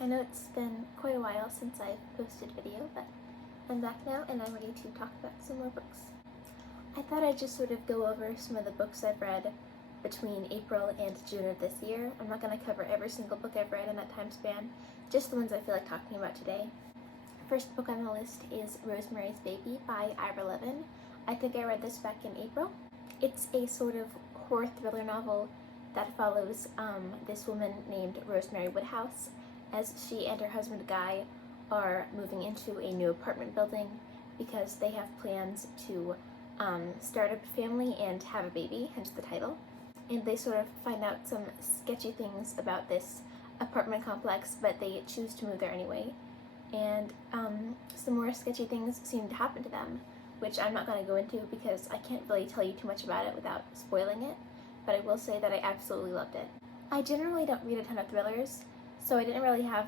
I know it's been quite a while since I've posted a video, but I'm back now and I'm ready to talk about some more books. I thought I'd just sort of go over some of the books I've read between April and June of this year. I'm not going to cover every single book I've read in that time span, just the ones I feel like talking about today. First book on the list is Rosemary's Baby by Ira Levin. I think I read this back in April. It's a sort of horror thriller novel that follows this woman named Rosemary Woodhouse as she and her husband Guy are moving into a new apartment building because they have plans to start a family and have a baby, hence the title. And they sort of find out some sketchy things about this apartment complex, but they choose to move there anyway. And some more sketchy things seem to happen to them, which I'm not going to go into because I can't really tell you too much about it without spoiling it, but I will say that I absolutely loved it. I generally don't read a ton of thrillers, so I didn't really have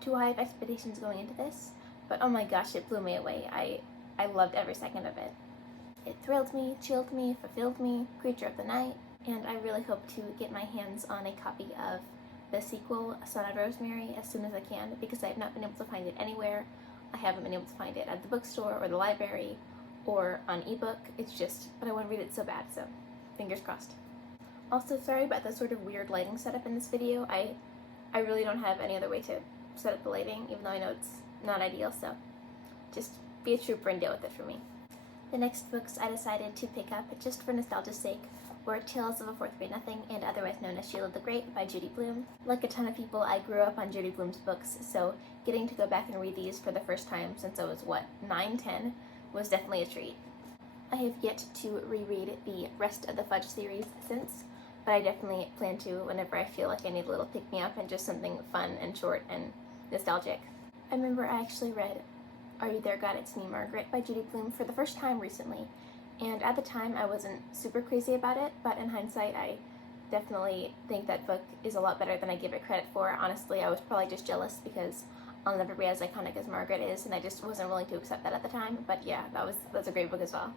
too high of expectations going into this, but oh my gosh, it blew me away. I loved every second of it. It thrilled me, chilled me, fulfilled me, creature of the night, and I really hope to get my hands on a copy of the sequel, Son of Rosemary, as soon as I can, because I have not been able to find it anywhere. I haven't been able to find it at the bookstore or the library or on ebook. It's just, but I want to read it so bad, so fingers crossed. Also, sorry about the sort of weird lighting setup in this video. I really don't have any other way to set up the lighting, even though I know it's not ideal, so just be a trooper and deal with it for me. The next books I decided to pick up, just for nostalgia's sake, were Tales of a Fourth Grade Nothing and otherwise known as Sheila the Great by Judy Blume. Like a ton of people, I grew up on Judy Blume's books, so getting to go back and read these for the first time since I was, 9, 10, was definitely a treat. I have yet to reread the rest of the Fudge series since, but I definitely plan to whenever I feel like I need a little pick-me-up and just something fun and short and nostalgic. I remember I actually read Are You There, God? It's Me, Margaret by Judy Blume for the first time recently, and at the time I wasn't super crazy about it, but in hindsight I definitely think that book is a lot better than I give it credit for. Honestly, I was probably just jealous because I'll never be as iconic as Margaret is, and I just wasn't willing to accept that at the time, but yeah, that's a great book as well.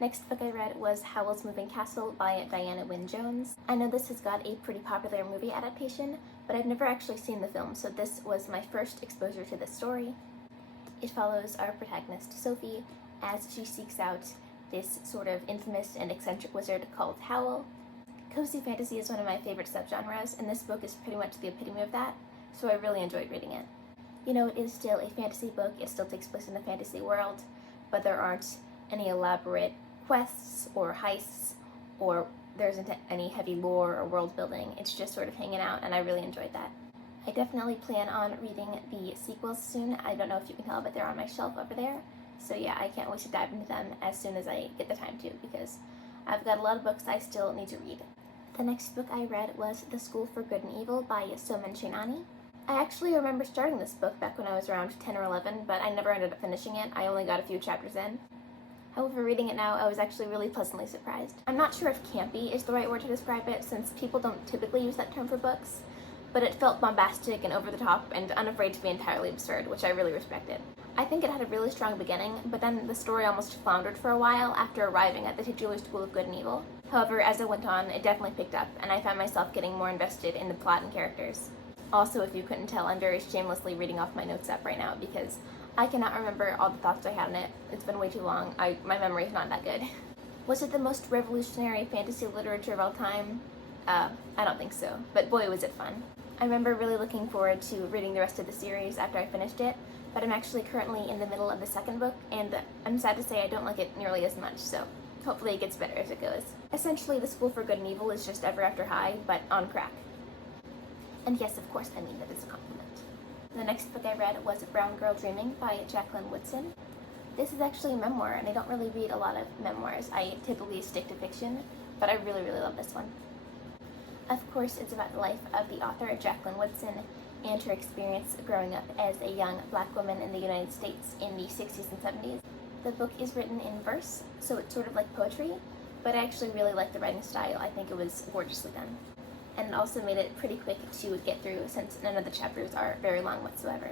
Next book I read was Howl's Moving Castle by Diana Wynne Jones. I know this has got a pretty popular movie adaptation, but I've never actually seen the film, so this was my first exposure to this story. It follows our protagonist, Sophie, as she seeks out this sort of infamous and eccentric wizard called Howl. Cozy fantasy is one of my favorite subgenres, and this book is pretty much the epitome of that, so I really enjoyed reading it. You know, it is still a fantasy book, it still takes place in the fantasy world, but there aren't any elaborate quests or heists, or there isn't any heavy lore or world building. It's just sort of hanging out, and I really enjoyed that. I definitely plan on reading the sequels soon. I don't know if you can tell, but they're on my shelf over there. So yeah, I can't wait to dive into them as soon as I get the time to, because I've got a lot of books I still need to read. The next book I read was The School for Good and Evil by Soman Chainani. I actually remember starting this book back when I was around 10 or 11, but I never ended up finishing it. I only got a few chapters in. However, reading it now, I was actually really pleasantly surprised. I'm not sure if campy is the right word to describe it, since people don't typically use that term for books, but it felt bombastic and over the top and unafraid to be entirely absurd, which I really respected. I think it had a really strong beginning, but then the story almost floundered for a while after arriving at the titular School of Good and Evil. However, as it went on, it definitely picked up, and I found myself getting more invested in the plot and characters. Also, if you couldn't tell, I'm very shamelessly reading off my notes app right now because I cannot remember all the thoughts I had in it. It's been way too long. My memory is not that good. Was it the most revolutionary fantasy literature of all time? I don't think so, but boy was it fun. I remember really looking forward to reading the rest of the series after I finished it, but I'm actually currently in the middle of the second book, and I'm sad to say I don't like it nearly as much, so hopefully it gets better as it goes. Essentially, The School for Good and Evil is just Ever After High, but on crack. And yes, of course, I mean that is a compliment. The next book I read was Brown Girl Dreaming by Jacqueline Woodson. This is actually a memoir, and I don't really read a lot of memoirs. I typically stick to fiction, but I really, really love this one. Of course, it's about the life of the author, Jacqueline Woodson, and her experience growing up as a young black woman in the United States in the 60s and 70s. The book is written in verse, so it's sort of like poetry, but I actually really like the writing style. I think it was gorgeously done. And it also made it pretty quick to get through since none of the chapters are very long whatsoever.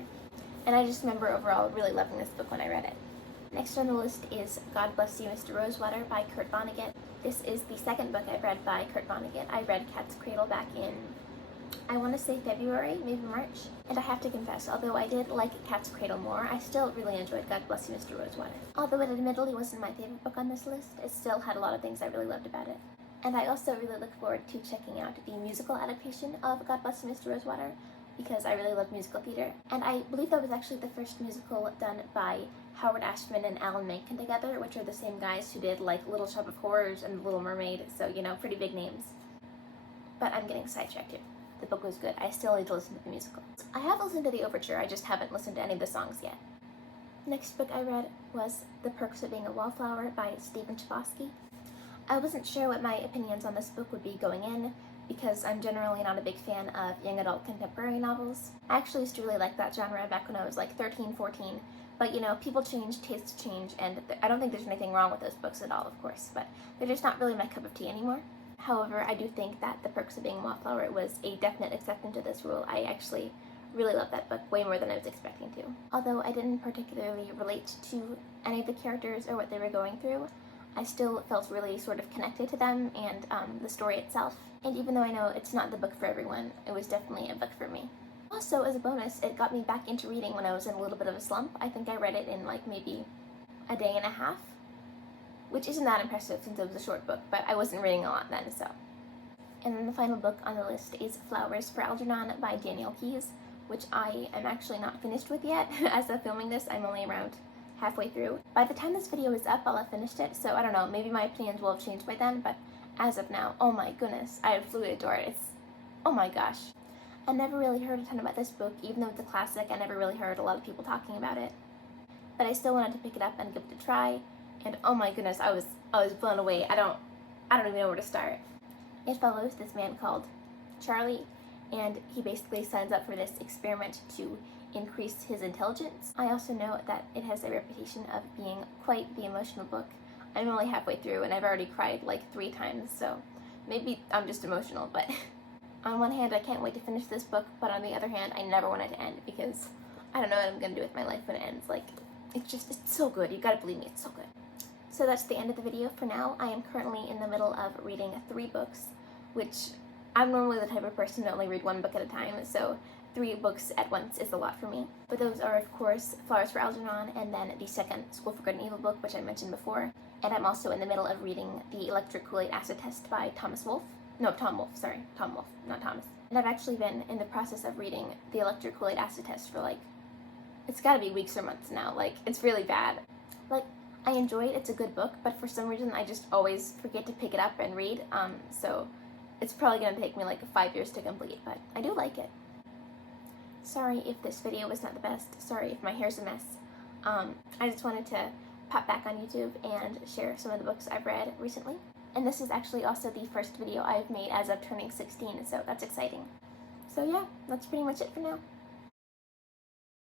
And I just remember overall really loving this book when I read it. Next on the list is God Bless You, Mr. Rosewater by Kurt Vonnegut. This is the second book I've read by Kurt Vonnegut. I read Cat's Cradle back in I want to say February, maybe March. And I have to confess, although I did like Cat's Cradle more, I still really enjoyed God Bless You, Mr. Rosewater. Although it admittedly wasn't my favorite book on this list, it still had a lot of things I really loved about it. And I also really look forward to checking out the musical adaptation of God Bless You, Mr. Rosewater, because I really love musical theater. And I believe that was actually the first musical done by Howard Ashman and Alan Menken together, which are the same guys who did like Little Shop of Horrors and The Little Mermaid, so you know, pretty big names. But I'm getting sidetracked here. The book was good. I still need to listen to the musical. I have listened to the overture, I just haven't listened to any of the songs yet. Next book I read was The Perks of Being a Wallflower by Stephen Chbosky. I wasn't sure what my opinions on this book would be going in, because I'm generally not a big fan of young adult contemporary novels. I actually used to really like that genre back when I was like 13, 14, but you know, people change, tastes change, and I don't think there's anything wrong with those books at all, of course, but they're just not really my cup of tea anymore. However, I do think that The Perks of Being a Wallflower was a definite exception to this rule. I actually really loved that book way more than I was expecting to. Although I didn't particularly relate to any of the characters or what they were going through, I still felt really sort of connected to them and the story itself. And even though I know it's not the book for everyone, it was definitely a book for me. Also, as a bonus, it got me back into reading when I was in a little bit of a slump. I think I read it in like maybe a day and a half, which isn't that impressive since it was a short book, but I wasn't reading a lot then, so. And then the final book on the list is Flowers for Algernon by Danielle Keyes, which I am actually not finished with yet. As of filming this, I'm only around halfway through. By the time this video is up, I'll have finished it, so I don't know, maybe my opinions will have changed by then, but as of now, oh my goodness, I absolutely adore it. It's, oh my gosh. I never really heard a ton about this book, even though it's a classic. I never really heard a lot of people talking about it. But I still wanted to pick it up and give it a try, and oh my goodness, I was blown away. I don't even know where to start. It follows this man called Charlie, and he basically signs up for this experiment to increase his intelligence. I also know that it has a reputation of being quite the emotional book. I'm only halfway through and I've already cried like 3 times, so maybe I'm just emotional, but on one hand I can't wait to finish this book, but on the other hand I never want it to end because I don't know what I'm gonna do with my life when it ends. Like, it's so good. You gotta believe me, it's so good. So that's the end of the video for now. I am currently in the middle of reading 3 books, which I'm normally the type of person to only read 1 book at a time, so 3 books at once is a lot for me. But those are, of course, Flowers for Algernon, and then the second School for Good and Evil book, which I mentioned before. And I'm also in the middle of reading The Electric Kool-Aid Acid Test by Tom Wolfe, not Thomas. And I've actually been in the process of reading The Electric Kool-Aid Acid Test for like, it's gotta be weeks or months now. Like, it's really bad. Like, I enjoy it, it's a good book, but for some reason I just always forget to pick it up and read, so it's probably gonna take me like 5 years to complete, but I do like it. Sorry if this video was not the best, sorry if my hair's a mess. I just wanted to pop back on YouTube and share some of the books I've read recently. And this is actually also the first video I've made as of turning 16, so that's exciting. So yeah, that's pretty much it for now.